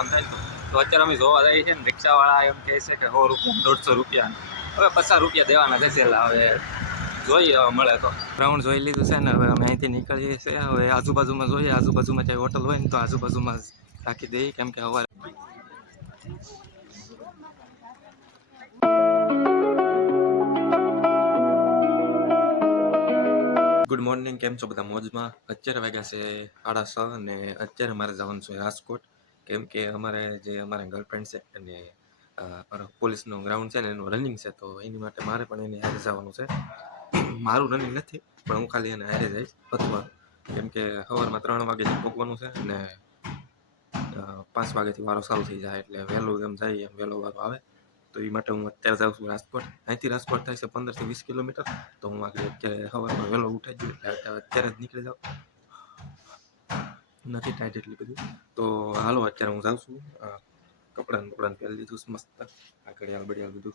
જવાનું થાય તો. તો અત્યારે અમે જોવા જઈએ છીએ ને રિક્ષાવાળા એમ કહે છે કે સો રૂપિયા દોઢસો રૂપિયા. હવે પચાસ રૂપિયા દેવાના થશે એટલે હવે જોઈએ હવે મળે તો. ગ્રાઉન્ડ જોઈ લીધું છે ને હવે અમે અહીંથી નીકળીએ છીએ. હવે આજુબાજુમાં જોઈએ આજુબાજુમાં ચાહે હોટલ હોય ને તો આજુબાજુમાં જ રાખી દઈએ કેમ કે સવારે ગુડ મોર્નિંગ કેમ છો બધા મોજમાં? અત્યારે વાગ્યા છે સાડા છ અને અત્યારે મારે જવાનું છે રાજકોટ. કેમ કે અમારે જે અમારે ગર્લફ્રેન્ડ છે અને પોલીસનું ગ્રાઉન્ડ છે ને એનું રનિંગ છે, તો એની માટે મારે પણ એને હારે જવાનું છે. મારું રનિંગ નથી, પણ હું ખાલી એને હારે જઈશ. અથવા કેમ કે સવારમાં ત્રણ વાગે પહોંચવાનું છે અને પાંચ વાગ્યાથી વારો ચાલુ થઈ જાય એટલે વહેલું એમ જાય એમ વહેલો વારો આવે. તો એ માટે હું અત્યારે જાઉં છું રાજકોટ. અહીંથી રાજકોટ થાય છે પંદરથી વીસ કિલોમીટર. તો હું આગળ અત્યારે સવારમાં વહેલો ઉઠાઈ ગયો એટલે અત્યારે જ નીકળી જાઉં. નથી ટાઈટ એટલી બધી. તો હાલો, અત્યારે હું જાઉં છું. કપડાં કપડાં પહેરી છે મસ્ત. આ ઘડિયાળ બડિયાળ બધું.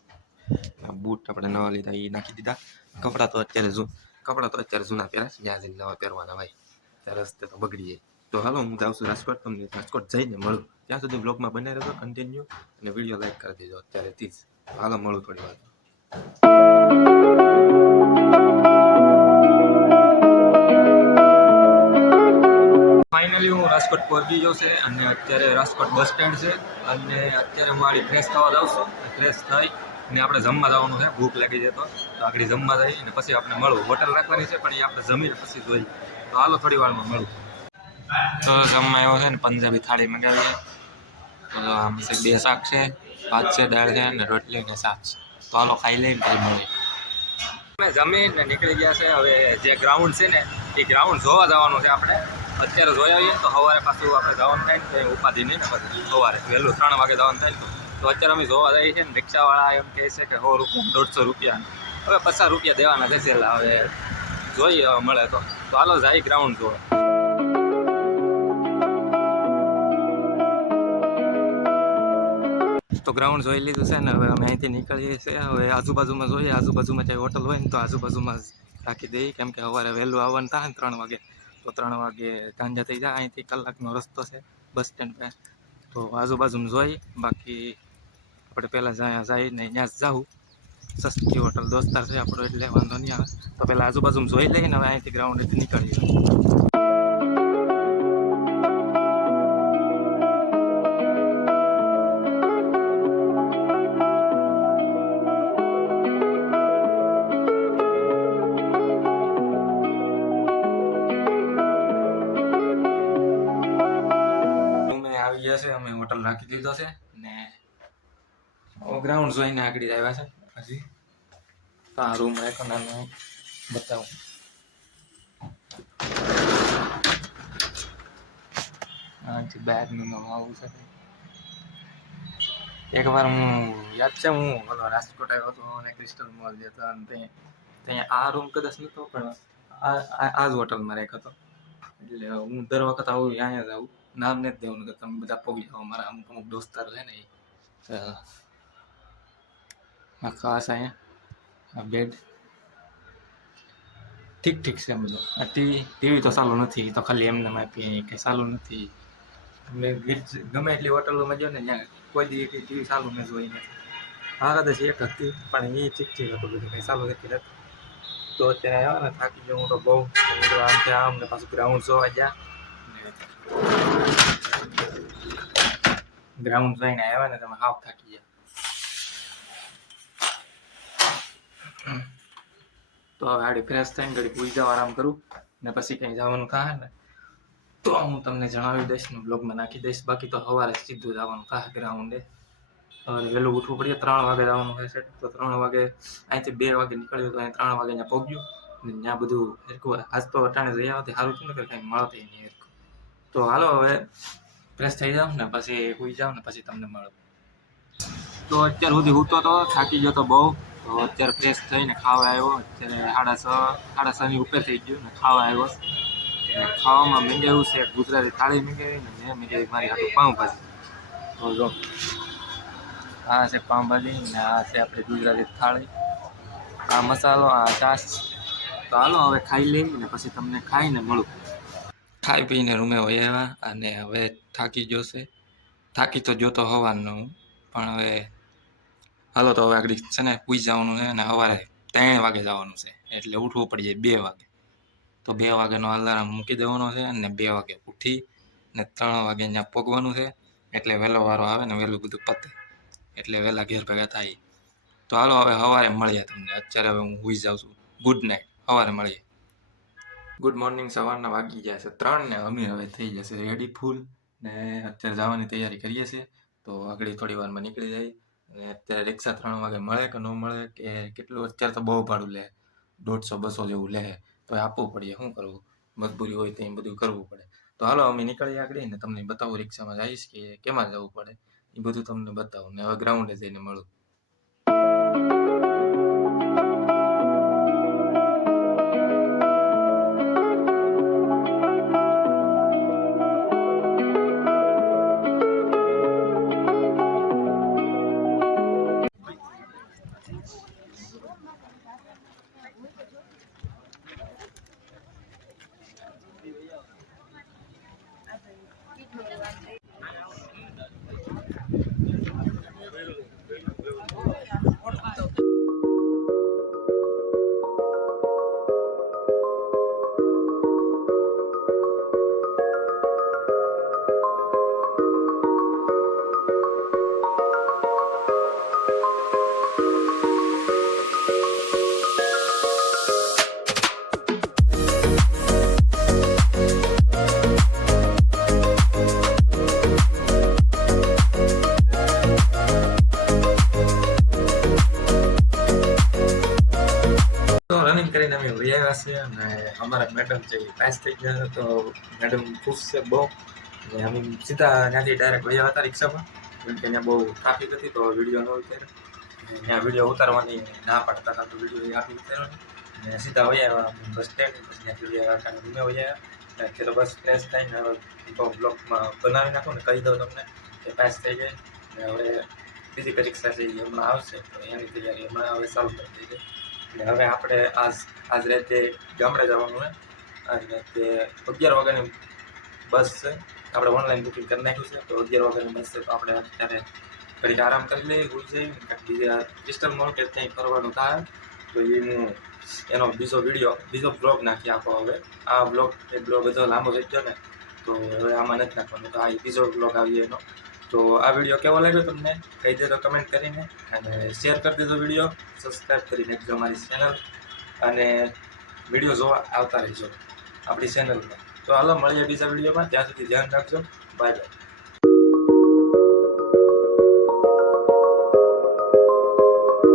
આ બૂટ આપણે નવા લીધા એ નાખી દીધા. કપડાં તો અત્યારે જૂ, કપડાં તો અત્યારે જૂના પહેરા ત્યાં જઈને નવા પહેરવાના ભાઈ. ત્યાં રસ્તે તો બગડી જાય તો હાલો, હું જાઉં છું રાજકોટ. તમને રાજકોટ જઈને મળું. ત્યાં સુધી બ્લોગમાં બને રહેજો કન્ટિન્યુ અને વીડિયો લાઈક કરી દેજો અત્યારેથી જ. હાલો, મળું થોડી વાર. ફાઇનલી હું રાજકોટ પહોંચી ગયો છે અને અત્યારે રાજકોટ બસ સ્ટેન્ડ છે અને અત્યારે હું આડી ફ્રેશ થવા જાઉં છું. ફ્રેશ થઈ ને આપણે જમવા જવાનું છે. ભૂખ લાગી જાય તો. આગળ જમવા જઈએ અને પછી આપણે મળવું હોટલ રાખવાની છે, પણ એ આપણે જમીને પછી જોઈએ તો હાલો થોડી વારમાં મળું. તો જમવા આવ્યો છે ને પંજાબી થાળી મંગાવીએ. તો આમ છે બે શાક છે, ભાત છે, દાળ છે અને રોટલી અને શાક છે. તો હાલો ખાઈ લઈને પછી મળીએ. અમે જમીને નીકળી ગયા છે. હવે જે ગ્રાઉન્ડ છે ને, એ ગ્રાઉન્ડ જોવા જવાનું છે આપણે. અત્યારે જોઈ આવીએ તો સવારે પાછું આપણે જવાનું થાય ને તો ઉપાધિ નહીં ને પછી સવારે. વહેલું ત્રણ વાગે જવાનું થાય ને તો. અત્યારે અમે જોવા જઈએ છીએ ને રિક્ષાવાળા એમ કહે છે કે સો રૂપિયા, દોઢસો રૂપિયા. હવે પચાસ રૂપિયા દેવાના થશે એટલે હવે જોઈએ મળે તો. તો હાલો જાય ગ્રાઉન્ડ જોવા. તો ગ્રાઉન્ડ જોઈ લીધું છે ને, હવે અમે અહીંથી નીકળીએ છીએ. હવે આજુબાજુમાં જોઈએ, આજુબાજુમાં ચાહે હોટલ હોય ને તો આજુબાજુમાં રાખી દઈએ. કેમ કે સવારે વહેલું આવવાનું થાય ને ત્રણ વાગે. તો ત્રણ વાગે ગાંજા થઈ જાય. અહીંથી કલાકનો રસ્તો છે બસ સ્ટેન્ડ પાસે તો આજુબાજુમાં જોઈ. બાકી આપણે પહેલાં જ્યાં જઈને ત્યાં જાઉં. સસ્તી હોટલ દોસ્તાર છે આપણો, એટલે વાંધો નહીં આવે. તો પહેલાં આજુબાજુમાં જોઈ લઈએ ને હવે અહીંથી ગ્રાઉન્ડેથી નીકળીએ. દીધો છે? ને. ગ્રાઉન્ડ જોઈને આગળ આવ્યા છે હજી તો આ રૂમ એક નાનો બતાવું. આથી બેગનું નામ આવું છે. એકવાર હું યાદ છે, હું ઓલો રાજકોટ આવ્યો હતો અને ક્રિસ્ટલ મોલ જતા અને ત્યાં ત્યાં આ રૂમ કદાચ નહોતો પણ આ જ હોટલમાં રાખ્યો હતો. એટલે હું દર વખત આવું, અહીંયા જ આવું. નામ નથી દેવાનું કે તમે બધા પગી જાઓ મારા અમુક અમુક દોસ્તાર છે ને એ. આ ખાસ અહીંયા, આ બેડ ઠીક ઠીક છે બધું આ ટીવી ટીવી તો સારું નથી તો ખાલી એમને આપીએ કંઈ સારું નથી. મેં ગમે એટલી હોટલોમાં જો ને, ત્યાં કોઈ દી કંઈ ટીવી સારું મેં જોઈ નથી હા કદાચ એક હતી, પણ એ ઠીક ઠીક હતું બધું, કંઈ સારું નથી રહેતું. તો અત્યારે આવ્યા ને, થાકી ગયો હું તો બહુ. આમ ત્યાં આમ ને પાછું ગ્રાઉન્ડ જોવા ગયા. ગ્રાઉન્ડ જોઈને આવ્યા ને તમે હાવ થાકી ગયા તો હવે આડી ફ્રેશ થઈને ઘડી પૂરી જાવ, આરામ કરું. ને પછી કંઈ જવાનું થાય ને? તો હું તમને જણાવી દઈશ ને બ્લોગમાં નાખી દઈશ. બાકી તો સવારે સીધું જવાનું થાય ગ્રાઉન્ડે સવારે વહેલું ઉઠવું પડે, ત્રણ વાગે જવાનું હોય છે. તો ત્રણ વાગે અહીંથી બે વાગે નીકળ્યું તો અહીં ત્રણ વાગે ત્યાં પહોંચ્યું. ત્યાં બધું હરખું આજ તો અટાણે જઈ આવતી સારું થયું ને કંઈ મળતી નહીં હરખું. તો હાલો હવે ફ્રેશ થઈ જાઉં ને પછી સુઈ જાવ ને પછી તમને મળો. તો અત્યાર સુધી હું તો, થાકી ગયો તો બહુ. તો અત્યારે ફ્રેશ થઈને ખાવા આવ્યો. અત્યારે સાડા છ, સાડા છની ઉપર થઈ ગયું ને ખાવા આવ્યો. ખાવામાં મંગાવ્યું છે, ગુજરાતી થાળી મંગાવી ને મેં મંગાવી મારી હાથું પાઉંભાજી. તો જો, આ છે પાઉંભાજી ને આ છે આપણી ગુજરાતી થાળી. આ મસાલો, આ ચાસ તો હાલો હવે ખાઈ લઈ ને પછી તમને ખાઈને મળું. ખાઈ પીને રૂમે વહી આવ્યા અને હવે થાકી છે. થાકી તો જોતો હવાનો હું, પણ હવે હાલો તો હવે આગળ છે ને પૂઈ જવાનું છે અને સવારે ત્રણ વાગે જવાનું છે. એટલે ઉઠવું પડી જાય બે વાગે. તો બે વાગ્યાનો અલાર્મ મૂકી દેવાનો છે અને બે વાગે ઉઠી ને ત્રણ વાગે ત્યાં પગવાનું છે. એટલે વહેલો વારો આવે ને વહેલું બધું પતે. એટલે વહેલા ઘેર ભેગા થાય. તો હાલો હવે સવારે મળીએ તમને. અત્યારે હવે હું હુઈ જાઉં છું. ગુડ નાઇટ સવારે મળીએ. ગુડ મોર્નિંગ સવારના વાગી ગયા છે ત્રણ ને અમે હવે થઈ જશે રેડી ફૂલ ને અત્યારે જવાની તૈયારી કરીએ છીએ. તો આગળ થોડી વારમાં નીકળી જાય. અને અત્યારે રિક્ષા ત્રણ વાગે મળે કે ન મળે કે કેટલું, અત્યારે તો બહુ ભાડું લે. દોઢસો, બસો જેવું લે. તો આપવું પડે, શું કરવું? મજબૂરી હોય તો એ બધું કરવું પડે. તો હાલો, અમે નીકળીએ આગળ ને તમને બતાવું રિક્ષામાં જઈશ કે કેમાં જવું પડે. એ બધું તમને બતાવું ને હવે ગ્રાઉન્ડે જઈને મળું. રનિંગ કરીને અમે વહી આવ્યા છીએ અને અમારા મેડમ છે પાસ થઈ ગયા તો મેડમ ખુશ છે બહુ. અને અમે સીધા ત્યાંથી ડાયરેક્ટ વહી આવ્યા હતા રિક્ષામાં. કેમ કે ત્યાં બહુ ટ્રાફિક હતી, તો વીડિયો ન ઉતાર્યો. ત્યાં વીડિયો ઉતારવાની ના પાડતા હતા, તો વીડિયો આપી ઉતાર્યો. અને સીધા વહી આવ્યા બસ સ્ટેન્ડ પછી ત્યાંથી વહી આવ્યા કારણ રૂમે વહી આવ્યા અને તો બસ ફ્રેશ થઈને બ્લોકમાં બ્લોગમાં બનાવી નાખો ને કહી દઉં તમને કે પાસ થઈ જાય અને હવે બીજી પરીક્ષા છે, એ હમણાં આવશે. તો એની તૈયારી હમણાં હવે ચાલુ કરી દીધી અને હવે આપણે આજ આજ રાતે ગામડે જવાનું છે. અને તે અગિયાર વાગ્યાની બસ છે. આપણે ઓનલાઈન બુકિંગ કરી નાખ્યું છે. તો અગિયાર વાગ્યાની બસ છે. તો આપણે અત્યારે ઘડીક આરામ કરી લઈએ, ભૂલ જઈએ. કાંઈક બીજા ક્રિસ્ટલ મોલ કે ત્યાં ફરવાનું થાય, તો એનું, એનો બીજો વીડિયો બીજો બ્લોગ નાખી આપો હવે. આ બ્લોગ એ બ્લોગ બધો લાંબો થઈ ગયો ને તો હવે આમાં નથી નાખવાનું. તો આ બીજો બ્લોગ આવીએ એનો. તો આ વીડિયો કેવો લાગ્યો તમને? કહી દેજો કમેન્ટ કરીને અને શેર કરી દેજો વીડિયો. સબસ્ક્રાઈબ કરી નાખજો અમારી ચેનલ અને વીડિયો જોવા આવતા રહેજો આપણી ચેનલમાં તો હાલો, મળીએ બીજા વિડીયોમાં. ત્યાં સુધી ધ્યાન રાખજો. Bye bye